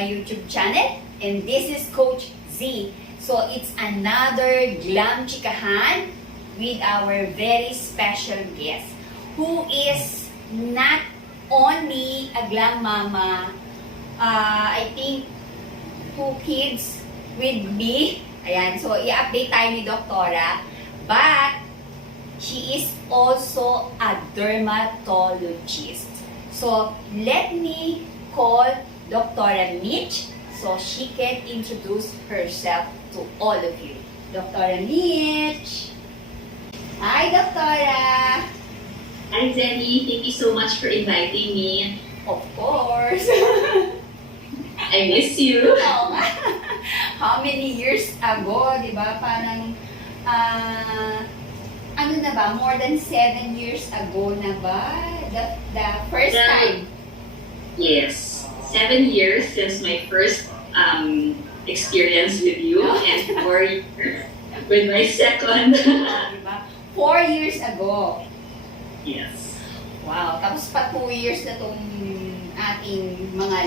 my YouTube channel, and this is Coach Z. So it's another Glam Chikahan with our very special guest who is not only a glam mama, I think 2 kids with me. Ayan, so i-update tayo ni Doktora. But she is also a dermatologist. So let me call Dr. Mitch so she can introduce herself to all of you. Dr. Mitch. Hi, Doktora. Hi, Zenny. Thank you so much for inviting me. Of course. I miss you. Oo nga. How many years ago, di ba? Parang, ano na ba? More than 7 years ago na ba? The first time? Yes. 7 years since my first experience with you and 4 years with my second. Diba? 4 years ago. Yes. Wow. Tapos pa 2 years na itong ating mga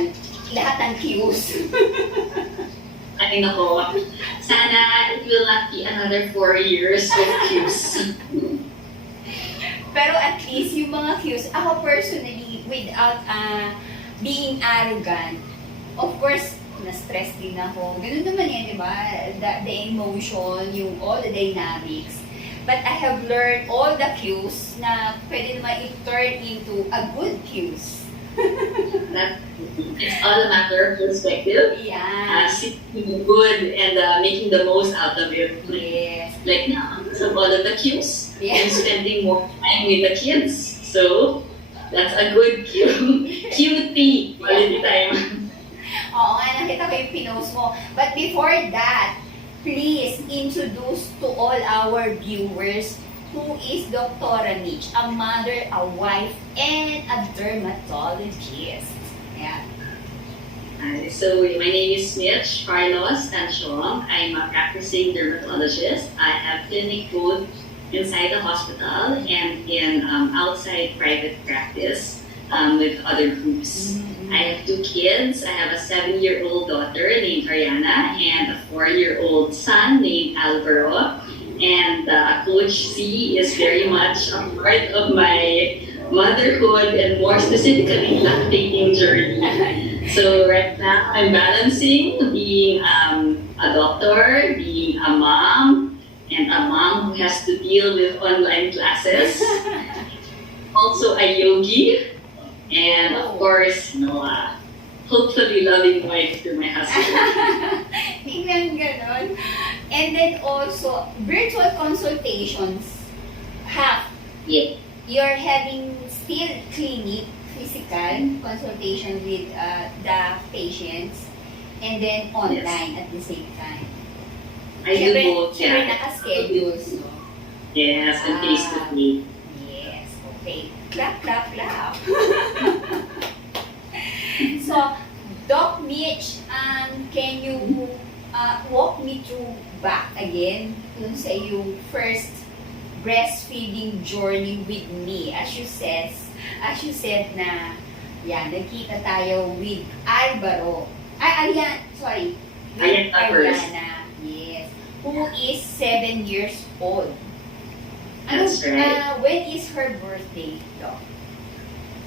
lahat ng cues. Ay, nako. Sana it will not be another 4 years of cues. Pero at least yung mga cues, ako personally, without being arrogant, of course, na-stress din ako. Ganun naman yan, di ba? The emotion, yung all the dynamics. But I have learned all the cues na pwede naman i-turn into a good cues. It's all a matter of perspective. Yeah. Seeing good and making the most out of it. Yes. Like now, so all of the cues, Yeah. I'm spending more time with the kids. So that's a good cue. Cutie quality time. Oo nga, nakita ko yung pinost mo. But before that, please introduce to all our viewers who is Dr. Mitch, a mother, a wife, and a dermatologist. Yeah. So my name is Mitch, Carlos-Tanchiong. I'm a practicing dermatologist. I have clinic both inside the hospital and in outside private practice with other groups. I have 2 kids. I have a 7-year-old daughter named Ariana and a 4-year-old son named Alvaro. And Coach Z is very much a part of my motherhood and more specifically lactating journey. So right now I'm balancing being a doctor, being a mom, and a mom who has to deal with online classes. Also a yogi, and of course, hopefully loving wife to my husband. Tingnan ganon. And then also, virtual consultations. Yeah. You're having still clinic, physical consultation with the patients, and then online at the same time. I do both. Siyempre Yeah. naka-schedule. So. Yes, and face to face. Yes, okay. Clap, clap, clap. So, Doc Mitch, can you walk me through back again dun sa yung first breastfeeding journey with me? As you said na, yeah, nagkita tayo with Alvaro. With Ariana. Yes. Who is 7 years old. That's right. When is her birthday, Doc?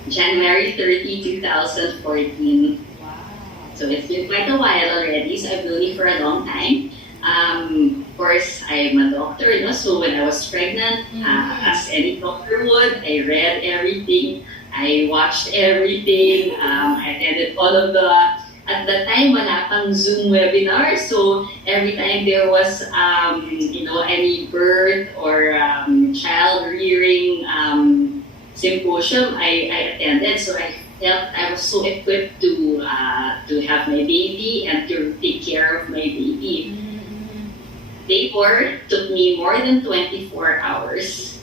January 30, 2014. Wow. So it's been quite a while already, so I've known you for a long time. Of course, I'm a doctor, so when I was pregnant, as any doctor would, I read everything, I watched everything, I attended all of the, at the time, wala pang Zoom webinar, so every time there was, any birth or child rearing symposium, I attended, so I felt I was so equipped to have my baby and to take care of my baby. Labor took me more than 24 hours.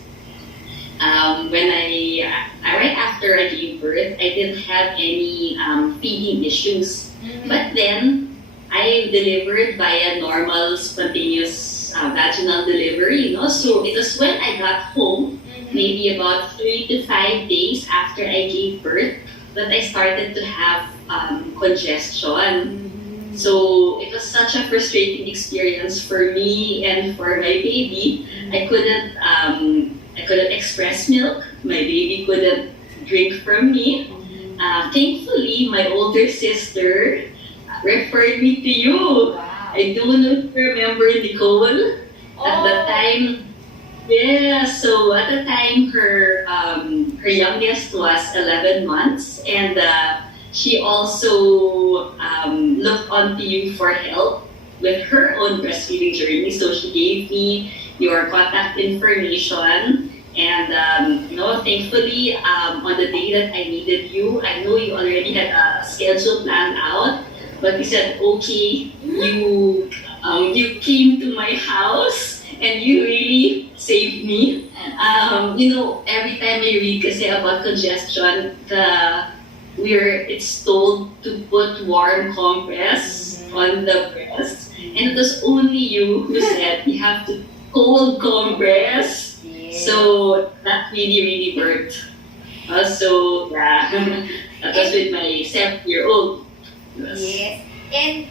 When right after I gave birth, I didn't have any feeding issues. But then, I delivered via normal, spontaneous vaginal delivery, So it was when I got home, maybe about 3 to 5 days after I gave birth, that I started to have congestion. So it was such a frustrating experience for me and for my baby. I couldn't express milk. My baby couldn't drink from me. Thankfully, my older sister referred me to you. Wow. I don't know if you remember Nicole. At the time, yeah. So at the time, her youngest was 11 months, and she also looked onto you for help with her own breastfeeding journey. So she gave me your contact information. And thankfully, on the day that I needed you, I know you already had a schedule planned out, but you said, okay, you came to my house and you really saved me. Every time I read kasi about congestion, it's told to put warm compress on the breast, and it was only you who said you have to cold compress. So that really, really worked. So yeah, that was with my 7-year-old. Yes. And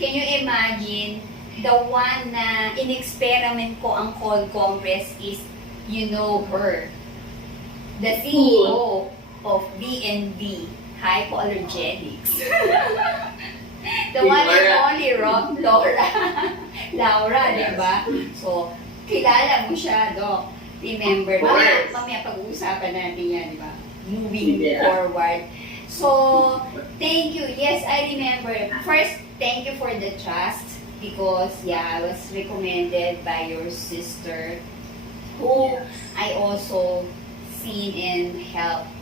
can you imagine the one na in-experiment ko ang cold compress is, her, the CEO of B&B Hypoallergenics. The one and only Laura, diba? So, kilala mo siya, Doc. Remember, mamaya pag-uusapan natin yan, diba? Moving forward. So, thank you. Yes, I remember. First, thank you for the trust because, I was recommended by your sister who I also seen and helped,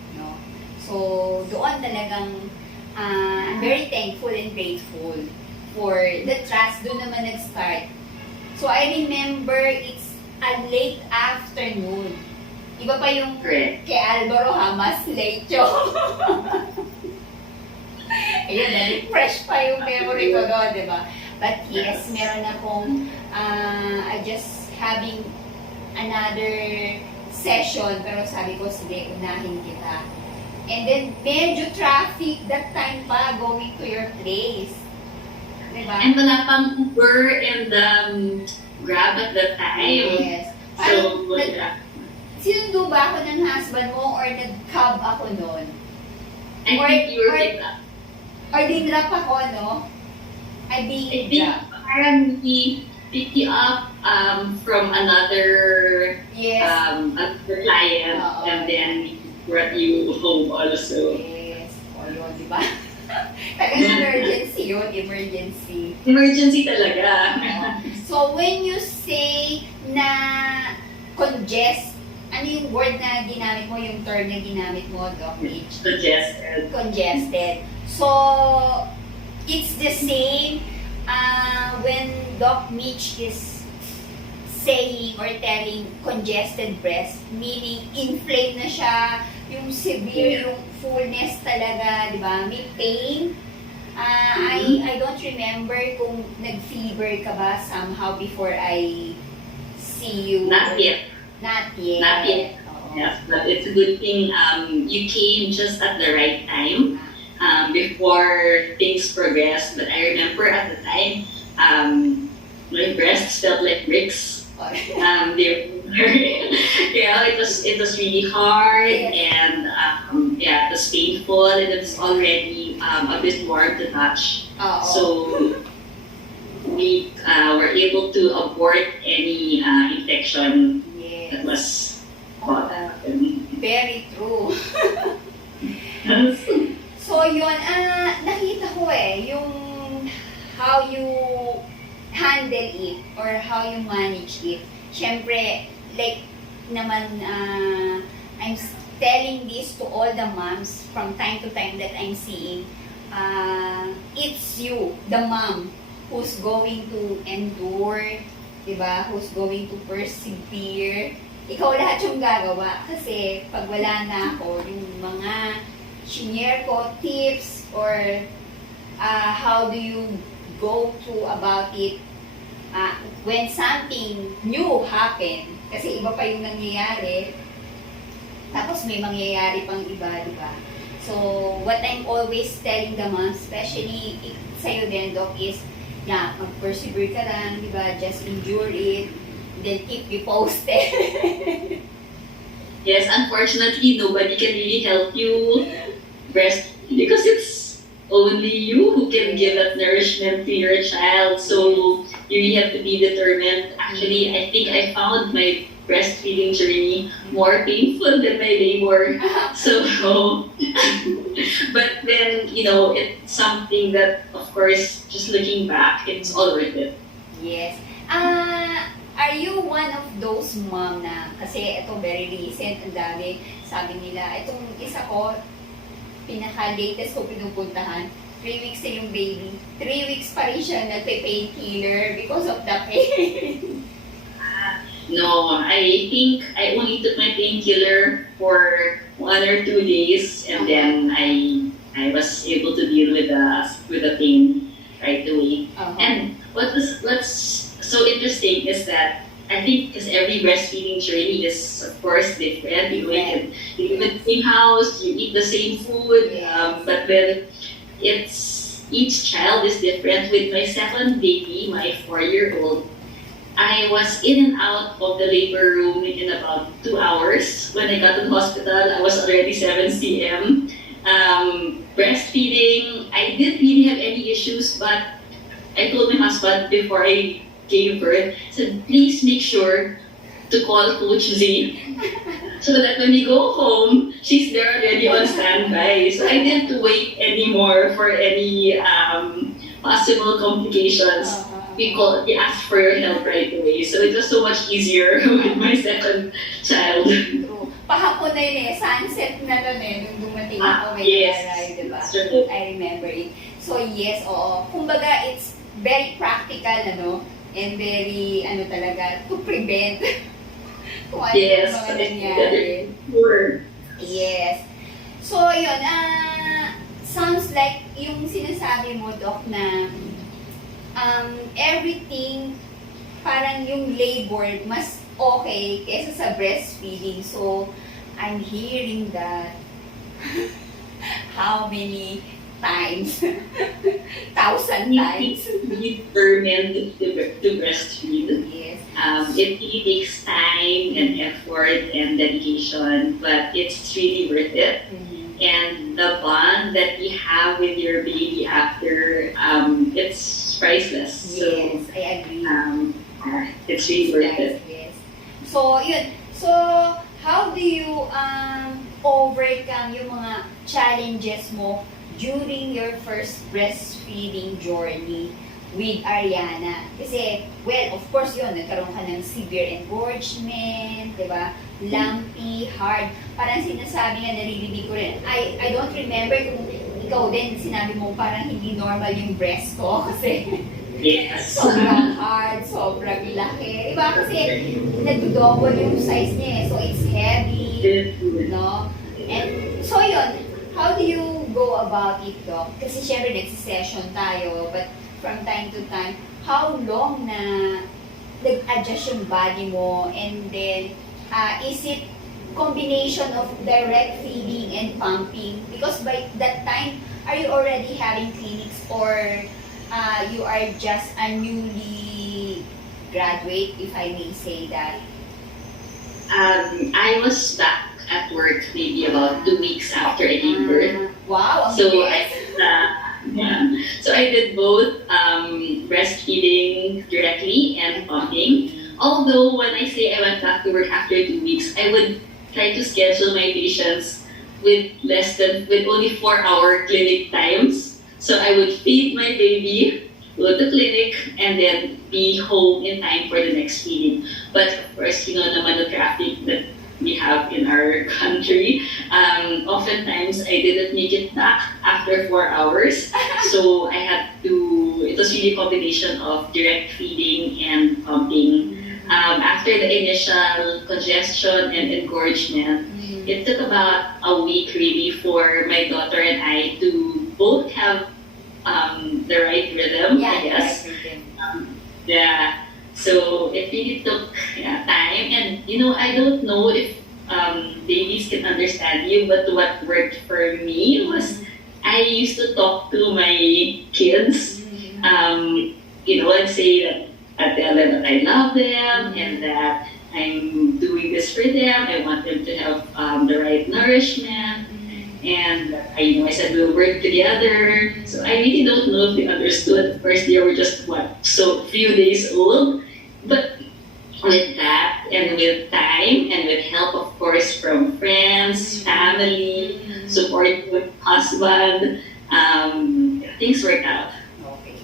So, doon talagang I'm very thankful and grateful for the trust. Doon naman nag-start. So, I remember it's a late afternoon. Iba pa yung kay Alvaro mas late yun. Ayun, fresh pa yung memory ko doon, di ba? But yes, meron akong, I just having another session, pero sabi ko, sige, unahin kita. And then, medyo traffic that time pa going to your place. Diba? And wala pang Uber and Grab at the time. Yes. So, sinundo ba ako ng husband mo or nag-cab ako noon? I think you were picked up. Or dinrap ako, no? I think parang we picked you up from another client, and then we brought you home also. Yes. O yun, di ba? Emergency yun, emergency. Emergency talaga. So, when you say na congest, ano yung word na ginamit mo, yung term na ginamit mo, Doc Mitch? Congested. So, it's the same when Doc Mitch is saying or telling congested breast, meaning inflamed na siya, yung severe, yung fullness talaga, di ba? May pain. I don't remember kung nag-fever ka ba somehow before I see you. Not yet. Not yet. Not yet. Yes, but it's a good thing you came just at the right time before things progressed. But I remember at the time, my breasts felt like bricks. It was really hard, and it was painful, and it was already a bit warm to touch. So we were able to abort any infection that was caught. Very true. So yun, nakita ko yung how you handle it or how you manage it. Siyempre, like naman, I'm telling this to all the moms from time to time that I'm seeing. It's you, the mom, who's going to endure, diba? Who's going to persevere. Ikaw lahat yung gagawa. Kasi pag wala na ako, yung mga shinare ko, tips, or how do you go through about it when something new happen. Kasi iba pa yung nangyayari. Tapos may mangyayari pang iba, di ba? So, what I'm always telling the moms, especially sa'yo din, Doc, is, yeah, mag-persevere ka lang, di ba? Just endure it, then keep you posted. Yes, unfortunately, nobody can really help you breastfeed because it's only you who can give that nourishment to your child. So you really have to be determined. Actually, I think I found my breastfeeding journey more painful than my labor. So, but then, it's something that, of course, just looking back, it's all worth it. Yes. Are you one of those mom na, kasi ito very recent, ang dami, sabi nila, itong isa ko, pinaka-latest ko pinupuntahan, 3 weeks na yung baby. 3 weeks pa rin siya nagpe-painkiller because of the pain. No, I think I only took my painkiller for 1 or 2 days, and then I was able to deal with the pain right away. And what's so interesting is that I think because every breastfeeding journey is of course different. You live in the same house, you eat the same food, but then each child is different. With my second baby, my 4-year-old, I was in and out of the labor room in about 2 hours. When I got to the hospital, I was already 7 cm. Breastfeeding, I didn't really have any issues, but I told my husband before I gave birth, said, please make sure to call Coach Z so that when we go home, she's there already on standby. So I didn't wait anymore for any possible complications. We asked for your help right away. So it was so much easier with my second child. True. Pahapon na yun sunset na nun nung dumating ako when yes. I arrived, diba? Sure. I remember it. So yes, oo. Kumbaga, it's very practical, and very, talaga, to prevent kung ano yung mga nangyari. Sure. Yes. So, yun, sounds like yung sinasabi mo, Doc, na everything, parang yung labor, mas okay kesa sa breastfeeding. So, I'm hearing that how many times? 1,000 times. You determined to breastfeed. Yes. It really takes time and effort and dedication, but it's really worth it. Mm-hmm. And the bond that you have with your baby after, it's priceless. Yes, I agree. It's really worth it. Yes. So, yun. So, how do you overcome yung mga challenges mo during your first breastfeeding journey with Ariana? Kasi, well, of course yun, nagkaroon ka ng severe engorgement, di ba? Lumpy, hard. Parang sinasabi nga, naririnig ko rin. I don't remember kung ikaw din, sinabi mo parang hindi normal yung breast ko kasi Yes. sobrang hard, sobrang laki. Diba? Kasi nag-double yung size niya so it's heavy, no? And so yun, how do you go about it, Doc? Kasi syempre nagsi-session tayo, but from time to time, how long na nag-adjust yung body mo, and then is it combination of direct feeding and pumping? Because by that time, are you already having clinics, or you are just a newly graduate, if I may say that? I was back at work maybe about 2 weeks after I gave birth. Wow, So yes. So I did both breastfeeding directly and pumping. Although when I say I went back to work after 2 weeks, I would try to schedule my patients with only 4-hour clinic times. So I would feed my baby, go to clinic, and then be home in time for the next feeding. But of course, naman the traffic that we have in our country. Oftentimes, I didn't make it back after 4 hours. So it was really a combination of direct feeding and pumping. After the initial congestion and engorgement, it took about a week really for my daughter and I to both have the right rhythm, I guess. So it really took time, and I don't know if babies can understand you, but what worked for me was I used to talk to my kids. I'd say that I tell them that I love them and that I'm doing this for them. I want them to have the right nourishment. And I said we'll work together. So I really don't know if they understood. Of course, they were just so few days old. But with that, and with time, and with help, of course, from friends, family, support with husband, things worked out. Okay.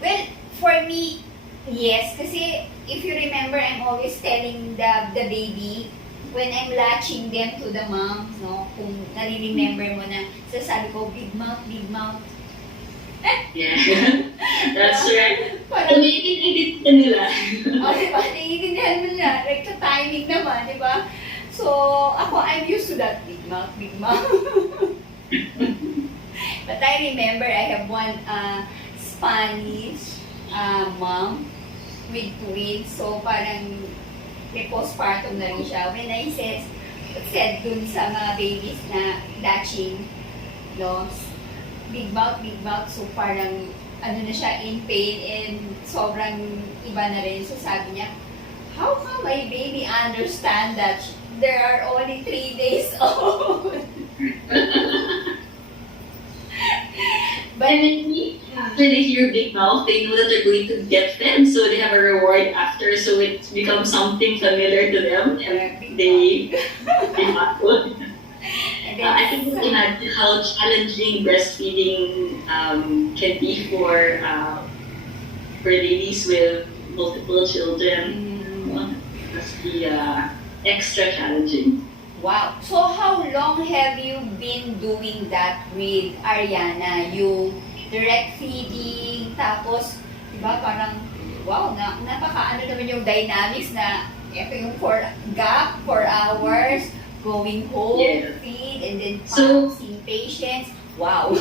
Well, for me, yes, kasi if you remember, I'm always telling the baby when I'm latching them to the moms, no, kung nare-remember mo na, sasabi ko, big mouth. Yeah, that's right. Parang, Maybe na nila. diba, naiintindihan mo na, like sa timing naman, diba? So, I'm used to that big mouth. But I remember I have one Spanish mom with twins, so parang may postpartum na rin siya. When I said dun sa mga babies na latching, no, big mouth, so parang na siya, in pain, and sobrang iba na rin. So sabi niya, how come my baby understand that there are only 3 days old? But And then after they hear big mouth, they know that they're going to get fed, so they have a reward after. So it becomes something familiar to them, and they follow. I can just imagine how challenging breastfeeding can be for ladies with multiple children. It must be extra challenging. wow. So how long have you been doing that with Ariana? Yung direct feeding, tapos, diba, parang, wow, napaka naman yung dynamics na, ito yung 4 hours, going home, Yeah. feed, and then So- seeing patients. Wow.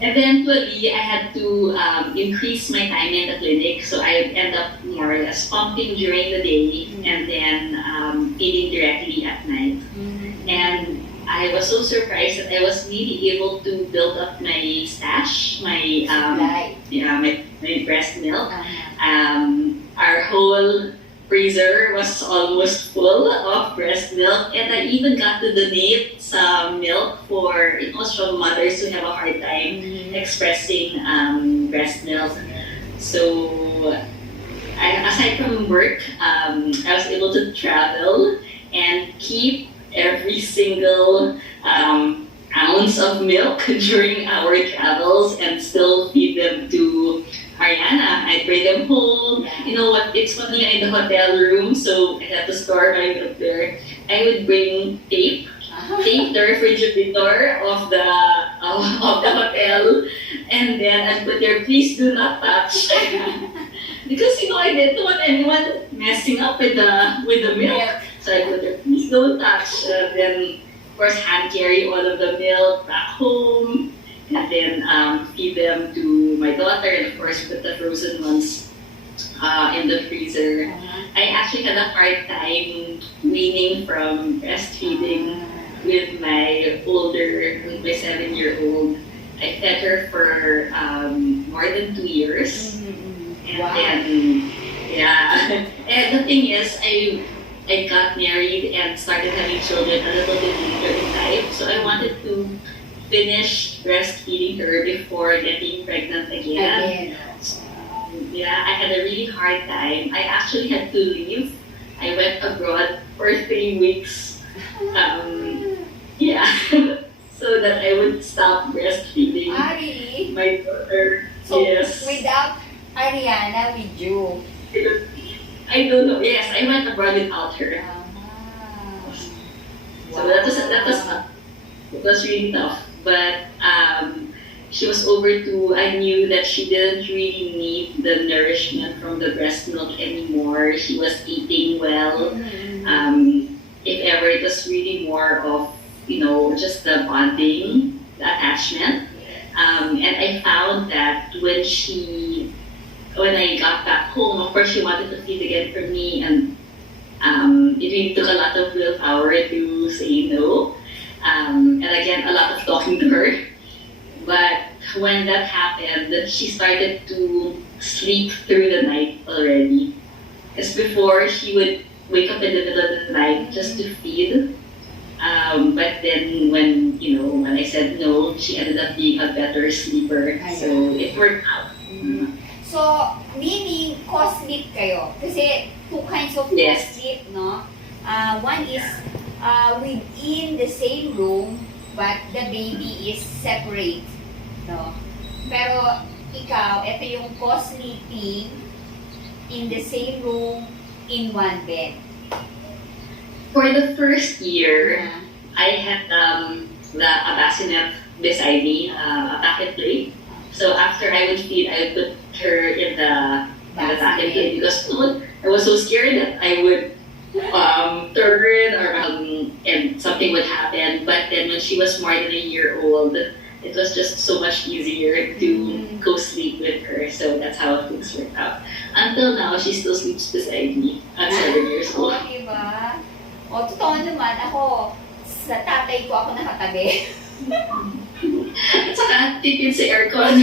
Eventually, I had to increase my time in the clinic, so I end up more or less pumping during the day and then feeding directly at night. And I was so surprised that I was really able to build up my stash, my breast milk. Our whole freezer was almost full of breast milk, and I even got to donate some milk for from mothers who have a hard time expressing breast milk. So, aside from work, I was able to travel and keep every single ounce of milk during our travels and still feed them to Ariana. I'd bring them home. You know what? It's funny, in the hotel room, so I had to store my milk there. I would bring tape the refrigerator of the hotel, and then I'd put there, please do not touch. Because I didn't want anyone messing up with the milk. So I put there, please don't touch. Then of course hand carry all of the milk back home. And then feed them to my daughter, and of course put the frozen ones in the freezer. I actually had a hard time weaning from breastfeeding with my 7-year-old. I fed her for more than 2 years. And then, and the thing is, I got married and started having children a little bit later in life, so I wanted to finish breastfeeding her before getting pregnant again. I had a really hard time. I actually had to leave. I went abroad for 3 weeks. So that I would stop breastfeeding Really? my daughter. So, Yes. without Ariana, with you? I don't know. Yes, I went abroad without her. So that was really tough. But she was over 2. I knew that she didn't really need the nourishment from the breast milk anymore. She was eating well. If ever, it was really more of, just the bonding, the attachment. And I found that when I got back home, of course, she wanted to feed again from me, and It really took a lot of willpower to say no. And again, a lot of talking to her. But when that happened, she started to sleep through the night already. Because before, she would wake up in the middle of the night just to feed. But then when I said no, she ended up being a better sleeper. So it worked out. So, meaning, co-sleep kayo. Kasi two kinds of Yes. co-sleep, no? One is within the same room, but the baby is separate. No? Pero ikaw, ito yung co-sleeping in the same room, in one bed. For the first year, Yeah. I had a bassinet beside me, a packet plate. So after I would feed, I would put her in the packet plate because I was so scared that I would turn or and something would happen. But then when she was more than a year old, it was just so much easier to go sleep with her. So that's how things worked out. Until now, she still sleeps beside me at 7 years Oo, old. diba? O, totoo naman, ako, sa tatay ko ako nakatabi. At saka, tipid sa aircon.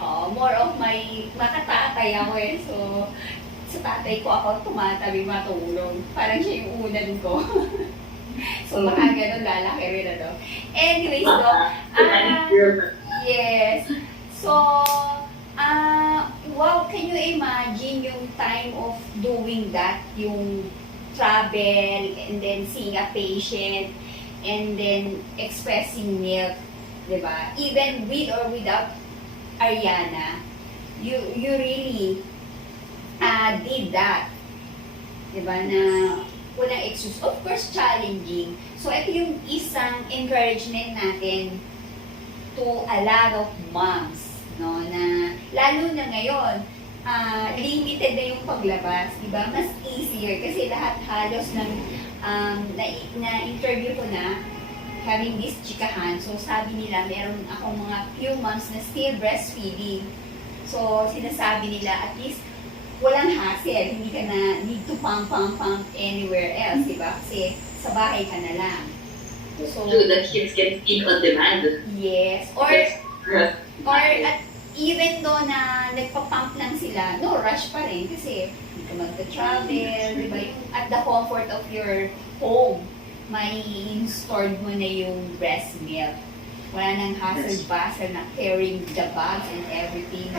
Oh, more of my makatatay ako eh. So, sa tatay ko ako tumatabi matulog. Parang siya yung unan ko. So, baka ganun lalaki rin ano. Anyways, so, yes. So, wow, can you imagine yung time of doing that? Yung travel, and then seeing a patient, and then expressing milk, diba? Even with or without Ariana, you really did that. Diba? Na walang excuse. Of course, challenging. So, ito yung isang encouragement natin to a lot of moms, no? Na, lalo na ngayon, limited na yung paglabas, diba? Mas easier kasi lahat halos ng na-interview ko na having this chikahan. So, sabi nila, meron akong mga few months na still breastfeeding. So, sinasabi nila, at least, walang hassle. Hindi ka na need to pump anywhere else, diba? Kasi sa bahay ka na lang. So, the kids can feed on demand. yes. Or at even though na nagpa-pump lang sila, no rush pa rin kasi hindi ka magta-travel, diba? Yung at the comfort of your home, may stored mo na yung breast milk. Wala nang hassle-bustle na carrying the bags and everything.